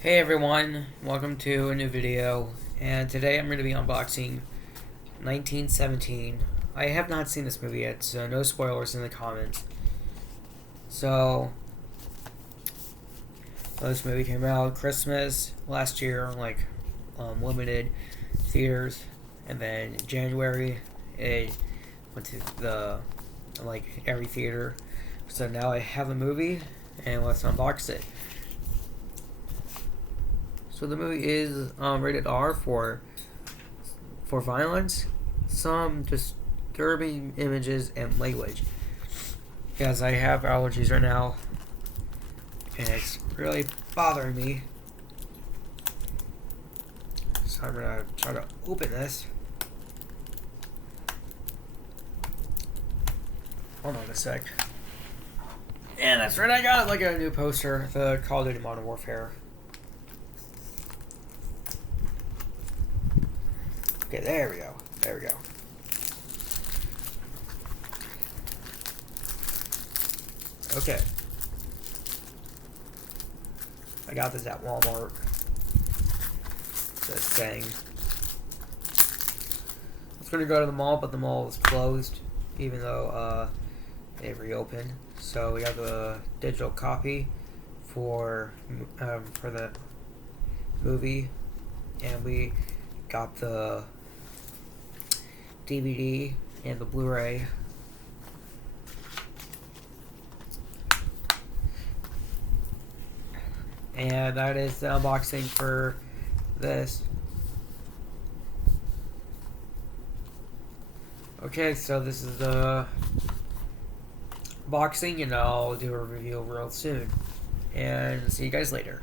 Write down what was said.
Hey everyone, welcome to a new video, and today I'm going to be unboxing 1917. I have not seen this movie yet, so no spoilers in the comments. So, this movie came out Christmas last year, like limited theaters, and then in January it went to the every theater. So now I have the movie, and let's unbox it. So the movie is rated R for violence, some disturbing images, and language. Because I have allergies right now, and it's really bothering me. So I'm gonna try to open this. Hold on a sec. And that's right, I got like a new poster, the Call of Duty Modern Warfare. Okay, there we go. There we go. Okay. I got this at Walmart. This thing. I was going to go to the mall, but the mall was closed, even though they reopened. So we got the digital copy for the movie, and we got the DVD and the Blu-ray. And that is the unboxing for this. Okay, so this is the unboxing, and I'll do a review real soon. And see you guys later.